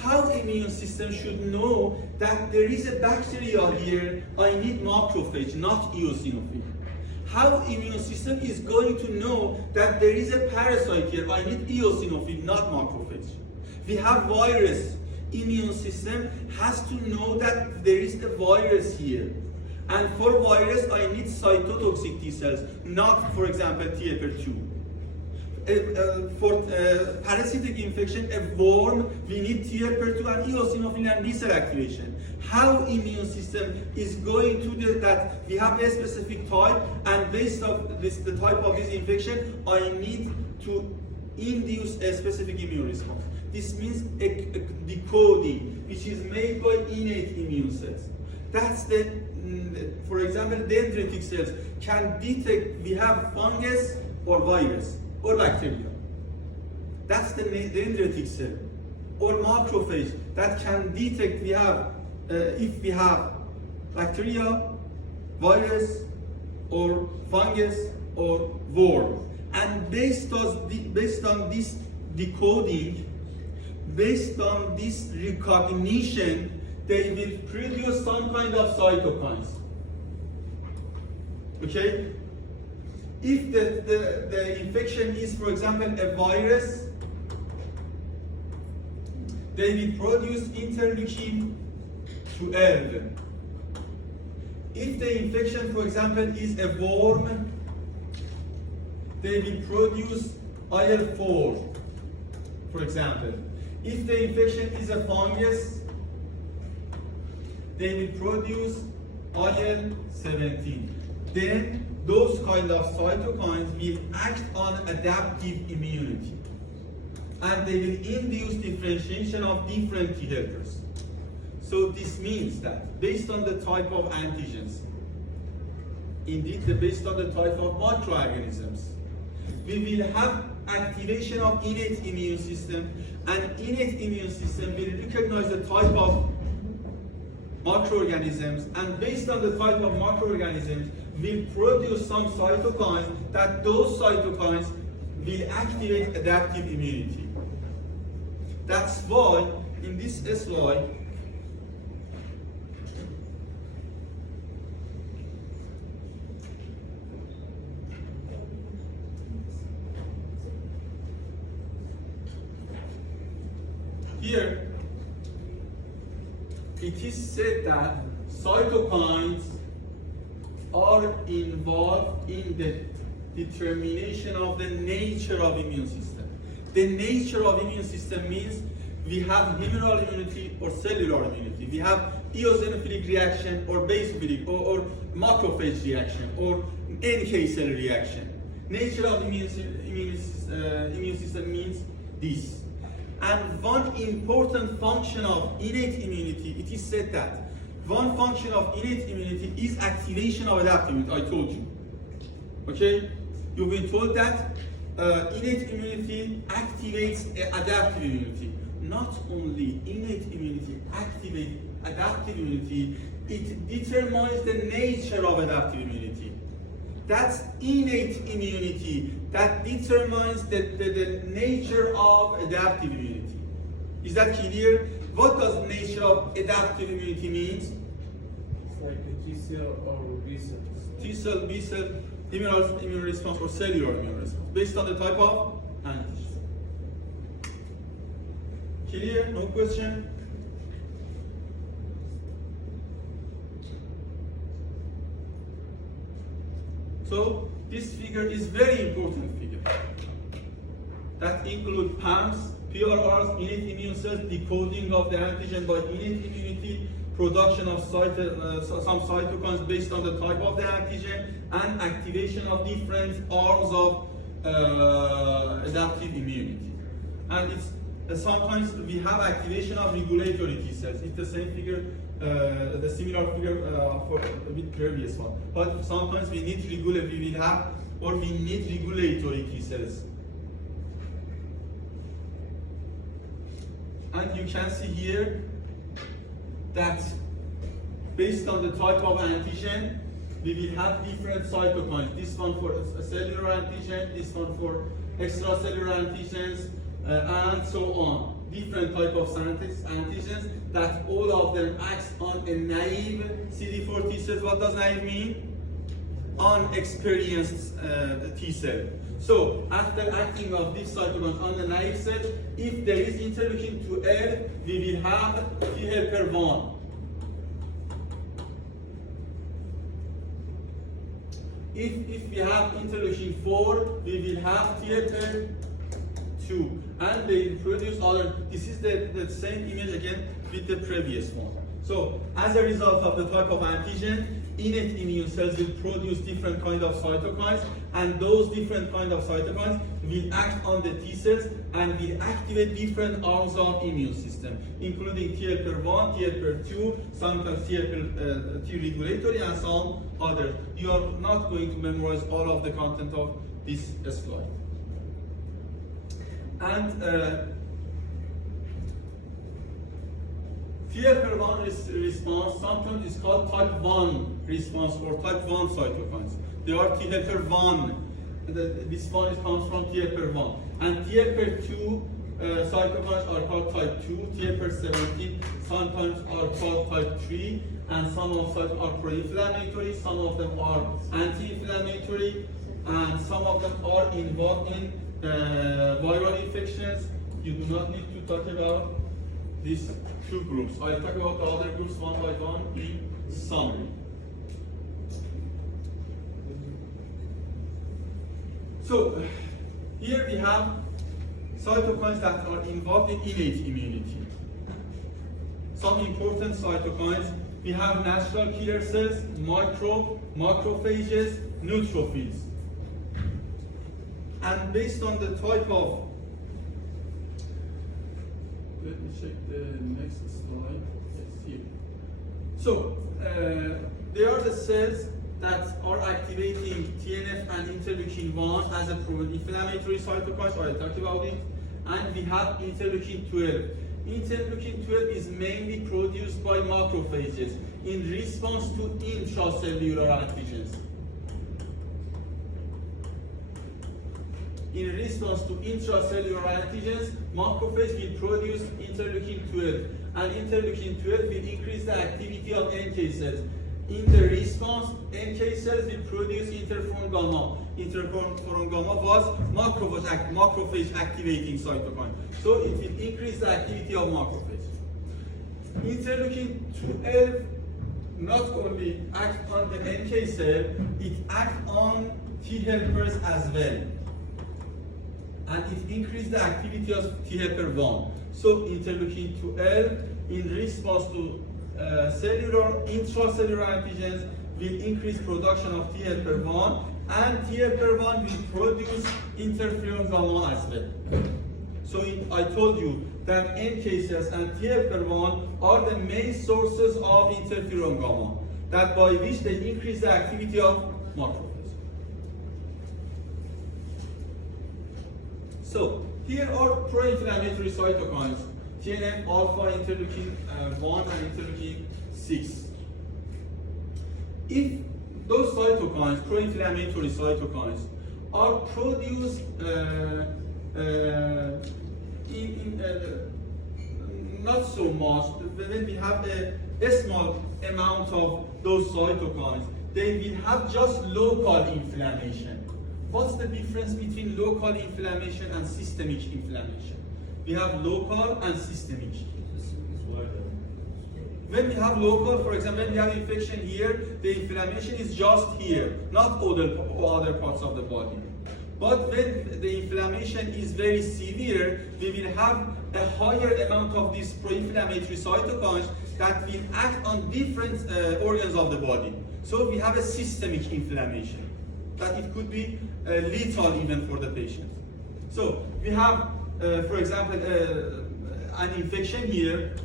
How immune system should know that there is a bacteria here, I need macrophage, not eosinophil. How immune system is going to know that there is a parasite here, I need eosinophil, not macrophage. We have virus. Immune system has to know that there is a virus here. And for virus, I need cytotoxic T cells, not, for example, TFR2. For parasitic infection, a worm, we need TFR2 and eosinophil and B cell activation. How immune system is going to do that? We have a specific type, and based on the type of this infection, I need to induce a specific immune response. This means a decoding, which is made by innate immune cells. That's for example, dendritic cells can detect we have fungus or virus or bacteria. That's the dendritic cell. Or macrophage that can detect we have if we have bacteria, virus, or fungus, or worm. And based on this decoding, based on this recognition, they will produce some kind of cytokines. Okay? If the infection is, for example, a virus, they will produce interleukin 12. If the infection, for example, is a worm, they will produce IL-4, for example. If the infection is a fungus, they will produce IL-17. Then those kind of cytokines will act on adaptive immunity. And they will induce differentiation of different T helpers. So this means that based on the type of antigens, indeed based on the type of microorganisms, we will have activation of innate immune system, and innate immune system will recognize the type of microorganisms, and based on the type of microorganisms, will produce some cytokines, that those cytokines will activate adaptive immunity. That's why in this slide, here it is said that cytokines are involved in the determination of the nature of immune system. The nature of immune system means we have humoral immunity or cellular immunity. We have eosinophilic reaction or basophilic or macrophage reaction or NK cell reaction. Nature of immune system means this. And one important function of innate immunity, it is said that one function of innate immunity is activation of adaptive immunity. I told you. Okay? You've been told that innate immunity activates adaptive immunity. Not only innate immunity activates adaptive immunity, it determines the nature of adaptive immunity. That's innate immunity that determines the nature of adaptive immunity. Is that clear? What does nature of adaptive immunity means? It's like a T cell or B cell. T cell, B cell, immune response or cellular immune response based on the type of antigen. Clear? No question? So this figure is very important figure. That includes PAMs, PRRs, innate immune cells, decoding of the antigen by innate immunity, production of some cytokines based on the type of the antigen, and activation of different arms of adaptive immunity. And it's sometimes we have activation of regulatory T cells. It's the same figure, the similar figure for the previous one. But sometimes we need we will have, or we need regulatory T cells. And you can see here that based on the type of antigen, we will have different cytokines. This one for a cellular antigen, this one for extracellular antigens, and so on. Different type of antigens that all of them act on a naive CD4 T cells. What does naive mean? Unexperienced T cell. So after acting of these cytokines on the naive cell, if there is interleukin 12, we will have T helper 1. If we have interleukin 4, we will have T helper 2. And they produce other, this is the same image again with the previous one. So as a result of the type of antigen, innate immune cells will produce different kind of cytokines, and those different kind of cytokines will act on the T cells and will activate different arms of immune system, including T helper 1, T helper 2, sometimes T helper T regulatory, and some others. You are not going to memorize all of the content of this slide. And T helper 1 response sometimes is called type 1 response or type 1 cytokines. They are T helper 1. This one comes from T helper 1. And T helper 2 cytokines are called type 2, T helper 17 sometimes are called type 3, and some of them are pro-inflammatory, some of them are anti-inflammatory, and some of them are involved in viral infections. You do not need to talk about these two groups. I'll talk about the other groups one by one in summary. So here we have cytokines that are involved in innate immunity. Some important cytokines. We have natural killer cells, macrophages, neutrophils. And based on the type of, let me check the next slide. Yes, here. So they are the cells that are activating TNF and interleukin 1 as a pro-inflammatory cytokines. I talked about it. And we have interleukin 12. Interleukin 12 is mainly produced by macrophages in response to intracellular antigens. In response to intracellular antigens, macrophage will produce interleukin 12, and interleukin 12 will increase the activity of NK cells. In the response, NK cells will produce interferon gamma. Interferon gamma was macrophage activating cytokine, so it will increase the activity of macrophage. Interleukin 12 not only acts on the NK cell, it acts on T helpers as well. And it increases the activity of T helper 1. So interleukin 12 in response to intracellular antigens will increase production of T helper 1, and T helper 1 will produce interferon gamma as well. So I told you that NK cells and T helper 1 are the main sources of interferon gamma, that by which they increase the activity of macrophage. So here are pro-inflammatory cytokines. TNF alpha, interleukin 1 and interleukin 6. If those cytokines, pro-inflammatory cytokines, are produced not so much, when we have a small amount of those cytokines, they will have just local inflammation. What's the difference between local inflammation and systemic inflammation? We have local and systemic. When we have local, for example, when we have infection here, the inflammation is just here, not other parts of the body. But when the inflammation is very severe, we will have a higher amount of these pro-inflammatory cytokines that will act on different organs of the body. So we have a systemic inflammation, that it could be lethal even for the patient. So we have, for example, an infection here,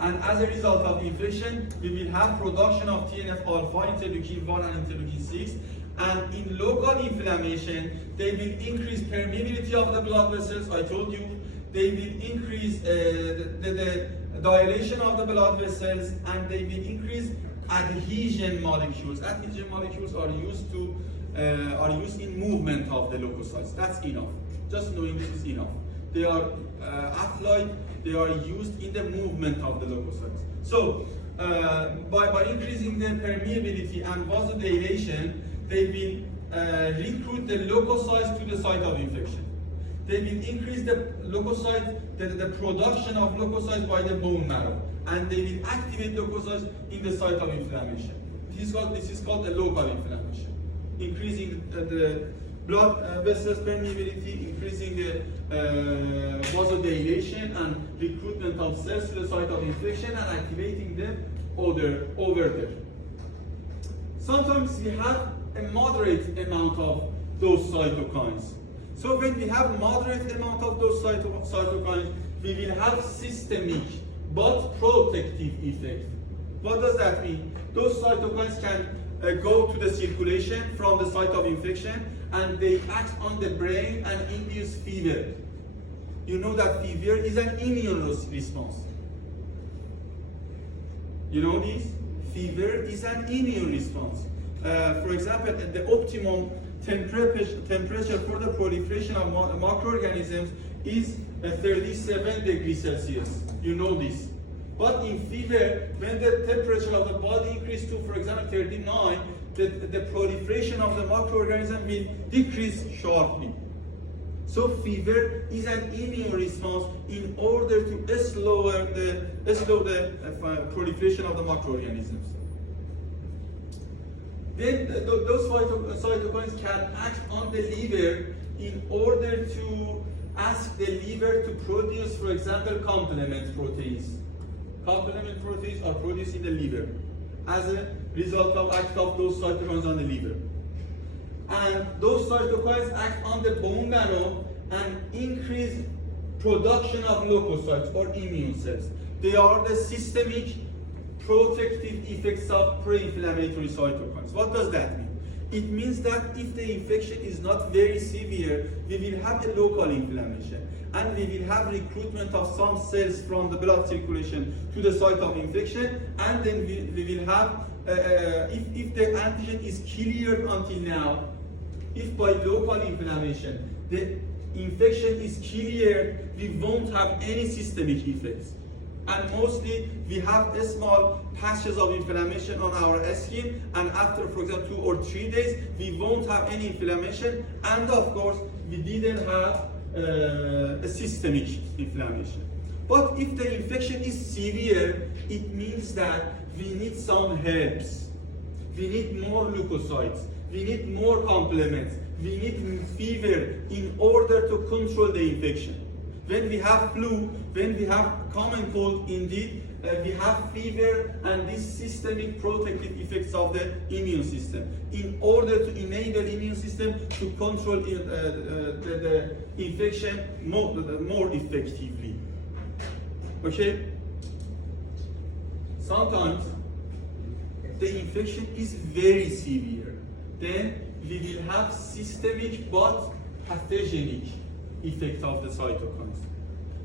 and as a result of the infection, we will have production of TNF alpha, interleukin 1 and interleukin 6, and in local inflammation, they will increase permeability of the blood vessels. I told you, they will increase the dilation of the blood vessels, and they will increase adhesion molecules. Adhesion molecules are used in movement of the leukocytes. That's enough. Just knowing this is enough. They are applied. They are used in the movement of the leukocytes. So by increasing the permeability and vasodilation, they will recruit the leukocytes to the site of infection. They will increase the leukocytes, the production of leukocytes by the bone marrow, and they will activate leukocytes in the site of inflammation. This is called a local inflammation. Increasing the blood vessels permeability, increasing the vasodilation and recruitment of cells to the site of infection and activating them over there. Sometimes we have a moderate amount of those cytokines. So when we have moderate amount of those cytokines, we will have systemic but protective effect. What does that mean? Those cytokines can go to the circulation from the site of infection, and they act on the brain and induce fever. You know that fever is an immune response. You know this? Fever is an immune response. For example, the optimum temperature for the proliferation of microorganisms is 37 degrees Celsius. You know this. But in fever, when the temperature of the body increases to, for example, 39, the proliferation of the microorganism will decrease sharply. So fever is an immune response in order to slow the proliferation of the microorganisms. Then those cytokines can act on the liver in order to ask the liver to produce, for example, complement proteins. Complement proteins are produced in the liver as a result of act of those cytokines on the liver. And those cytokines act on the bone marrow and increase production of leukocytes or immune cells. They are the systemic protective effects of pro-inflammatory cytokines. What does that mean? It means that if the infection is not very severe, we will have a local inflammation, and we will have recruitment of some cells from the blood circulation to the site of infection, and then we will have, if the antigen is cleared until now, if by local inflammation the infection is cleared, we won't have any systemic effects. And mostly we have small patches of inflammation on our skin, and after, for example, 2 or 3 days, we won't have any inflammation, and of course we didn't have a systemic inflammation. But if the infection is severe, it means that we need some herbs, we need more leukocytes, we need more complements, we need fever in order to control the infection. When we have flu, when we have common cold, indeed, we have fever and these systemic protective effects of the immune system in order to enable the immune system to control the infection more effectively. Okay? Sometimes the infection is very severe. Then we will have systemic but pathogenic effect of the cytokines.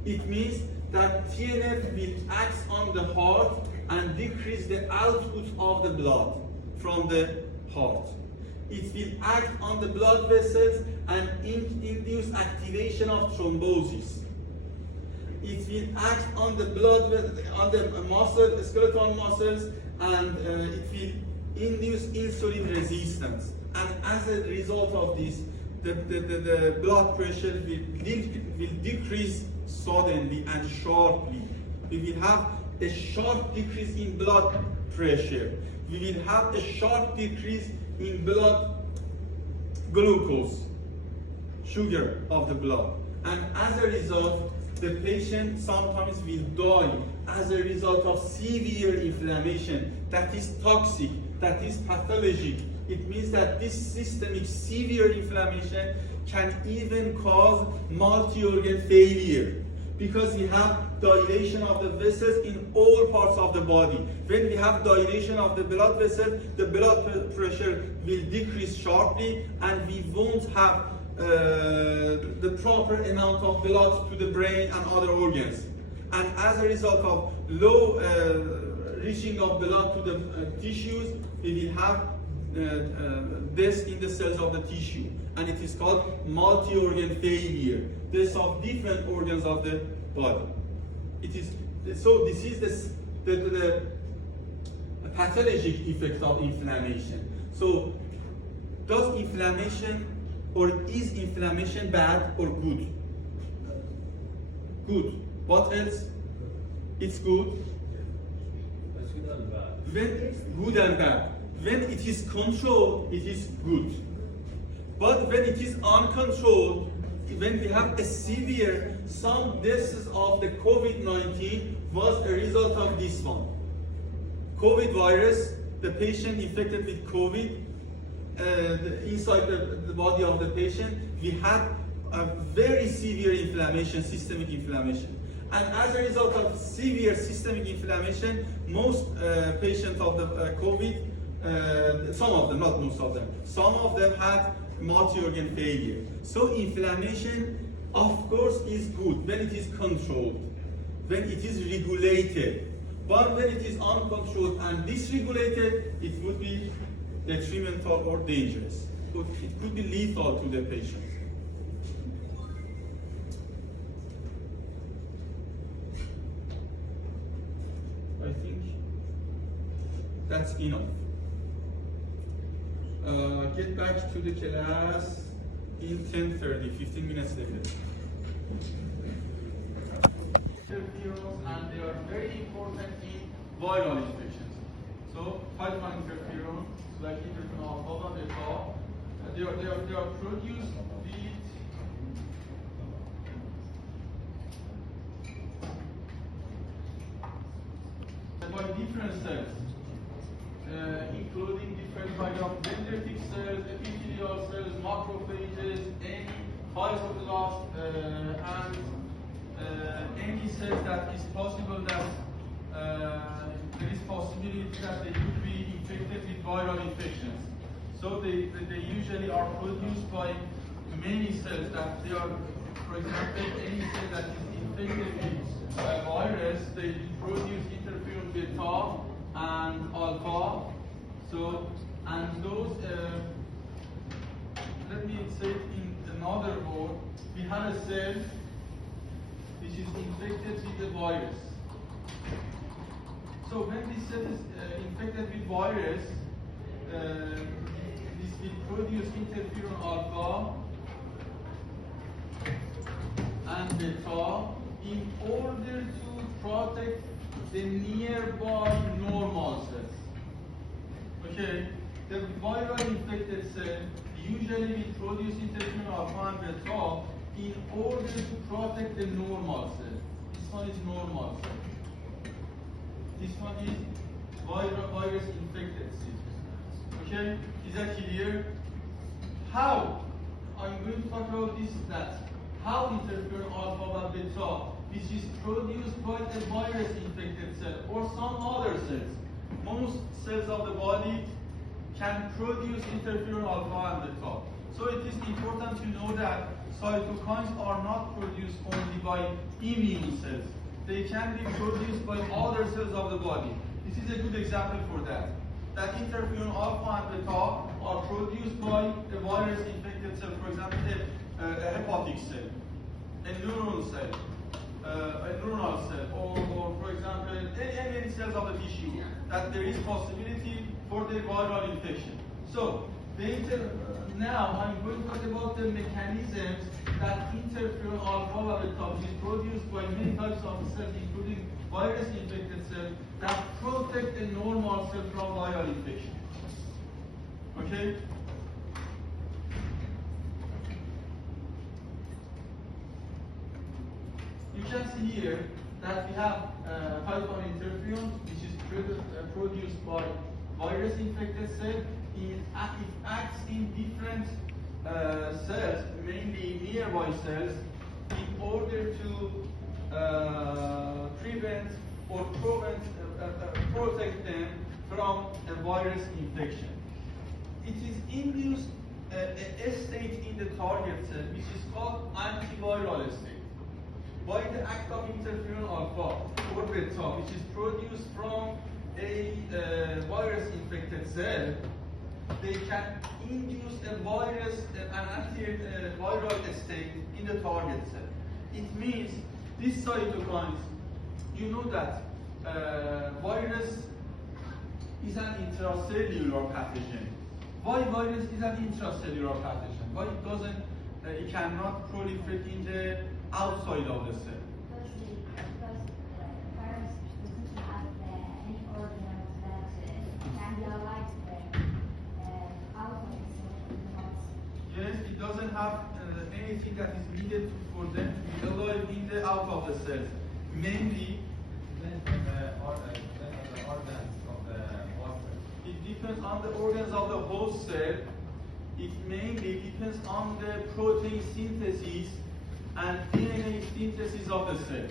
It means that TNF will act on the heart and decrease the output of the blood from the heart. It will act on the blood vessels and induce activation of thrombosis. It will act on the on the muscle, skeletal muscles, and it will induce insulin resistance. And as a result of this, the blood pressure will decrease suddenly and sharply. We will have a sharp decrease in blood pressure. We will have a sharp decrease in blood glucose, sugar of the blood. And as a result, the patient sometimes will die as a result of severe inflammation that is toxic, that is pathologic. It means that this systemic severe inflammation can even cause multi-organ failure, because we have dilation of the vessels in all parts of the body. When we have dilation of the blood vessel, the blood pressure will decrease sharply, and we won't have the proper amount of blood to the brain and other organs. And as a result of low reaching of blood to the tissues, we will have death in the cells of the tissue, and it is called multi-organ failure, death of different organs of the body. It is so. This is the pathologic effect of inflammation. So, does inflammation, or is inflammation bad or good? Good. What else? It's good. It's good and bad. When good and bad. When it is controlled, it is good. But when it is uncontrolled, when we have a severe, some deaths of the COVID-19 was a result of this one. COVID virus, the patient infected with COVID, inside the body of the patient, we had a very severe inflammation, systemic inflammation. And as a result of severe systemic inflammation, most patients of the COVID, some of them, not most of them, some of them had multi-organ failure. So inflammation, of course, is good when it is controlled, when it is regulated. But when it is uncontrolled and dysregulated, it would be detrimental or dangerous. It could be lethal to the patient. I think that's enough. Get back to the class in 10:30, 15 minutes later. Interferons, and they are very important in viral infections. So, cytokine interferon, like interferon alpha, beta, they are produced by different cells, including different kinds of dendritic cells, epithelial cells, macrophages, any fibroblasts, and any cells that is possible that there is possibility that they could be infected with viral infections. So they usually are produced by many cells that they are, for example, any cell that is infected with a virus, they produce interferon beta and alpha. So, and those, let me say it in another word, we have a cell which is infected with the virus. So when this cell is infected with virus, this will produce interferon alpha and beta in order to protect the nearby normal cells. Okay, the viral infected cell usually will produce interferon alpha and beta in order to protect the normal cell. This one is normal cell. This one is virus infected cell. Okay, is that clear? How? I'm going to talk about this, that. How interferon alpha and beta, which is produced by a virus infected cell or some other cells. Most cells of the body can produce interferon alpha and beta. So it is important to know that cytokines are not produced only by immune cells. They can be produced by other cells of the body. This is a good example for that. That interferon alpha and beta are produced by a virus-infected cell, for example, a hepatic cell, a neuronal cell, or for example, any cells of the tissue, that there is possibility for the viral infection. So, now I'm going to talk about the mechanisms that interferon alpha beta is produced by many types of cells, including virus-infected cells, that protect a normal cell from viral infection. Okay? You can see here that we have type 1 interferon, which is produced by virus-infected cells. It acts in different cells, mainly nearby cells, in order to prevent or protect them from a virus infection. It is induced a state in the target cell, which is called antiviral state, by the act of interferon alpha or beta, which is produced from a virus-infected cell. They can induce an antiviral state in the target cell. It means these cytokines, you know that virus is an intracellular pathogen. Why virus is an intracellular pathogen? Why it cannot proliferate in the outside of the cell? Because virus doesn't have any organelles that can be alive outside the cell. Yes, it doesn't have anything that is needed for them to be alive in the out of the cell. Mainly, it depends on the organs of the host cell. It mainly depends on the protein synthesis and DNA synthesis of the cell.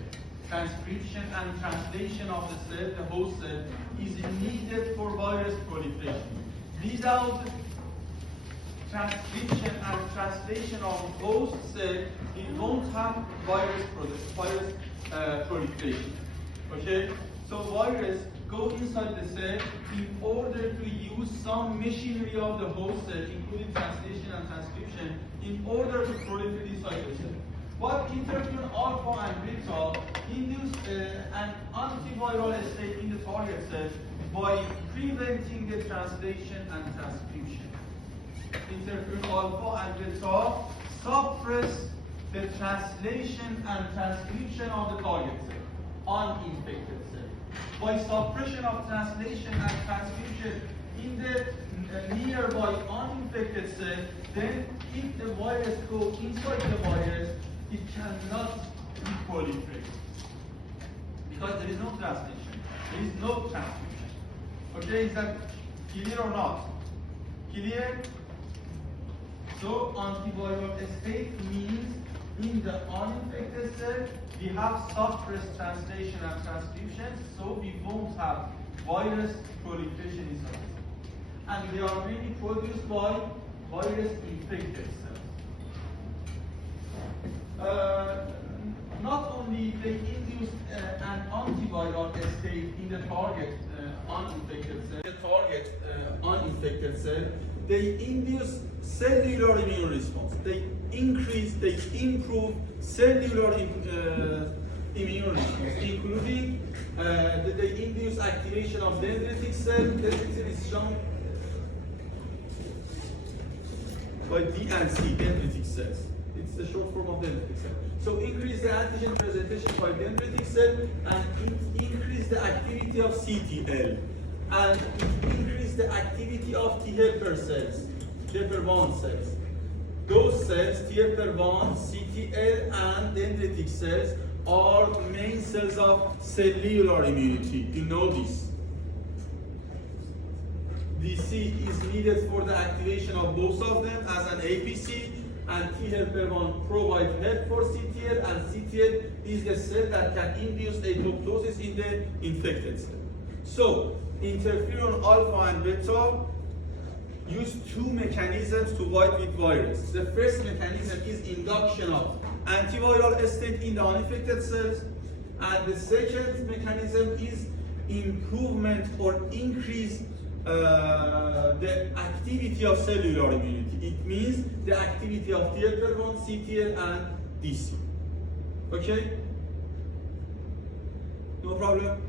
Transcription and translation of the cell, the host cell, is needed for virus proliferation. Without transcription and translation of host cell, it won't have virus proliferation. Okay? So virus go inside the cell in order to use some machinery of the host cell, including translation and transcription, in order to proliferate inside the cell. But interferon alpha and beta induce an antiviral state in the target cell by preventing the translation and transcription. Interferon alpha and beta suppress the translation and transcription of the target cell, uninfected cell. By suppression of translation and transcription in the nearby uninfected cell, then if the virus goes inside the virus, it cannot be proliferated. Because there is no translation, there is no transcription. Okay, is that clear or not? Clear? So antiviral state means in the uninfected cell, we have suppressed translation and transcription, so we won't have virus proliferation inside the cell. And they are mainly produced by virus-infected cells. Not only they induce an antiviral state in the target uninfected cell, they induce cellular immune response. They improve cellular immune response, including they induce activation of dendritic cell. Dendritic cell is shown by D and C, dendritic cells. It's the short form of dendritic cell. So increase the antigen presentation by dendritic cell and increase the activity of CTL. And increase the activity of T helper cells, T helper 1 cells. Those cells, T helper 1, CTL, and dendritic cells are main cells of cellular immunity. You know this. DC is needed for the activation of both of them as an APC, and T helper 1 provides help for CTL, and CTL is the cell that can induce apoptosis in the infected cell. So, interferon alpha and beta use two mechanisms to fight with virus. The first mechanism is induction of antiviral state in the unaffected cells. And the second mechanism is improvement or increase the activity of cellular immunity. It means the activity of TLR1, CTL, and DC. Okay? No problem?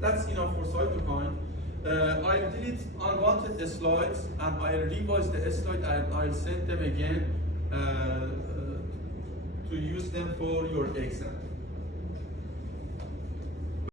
That's enough for cytokine. I'll delete unwanted slides and I'll revise the slide and I'll send them again to use them for your exam.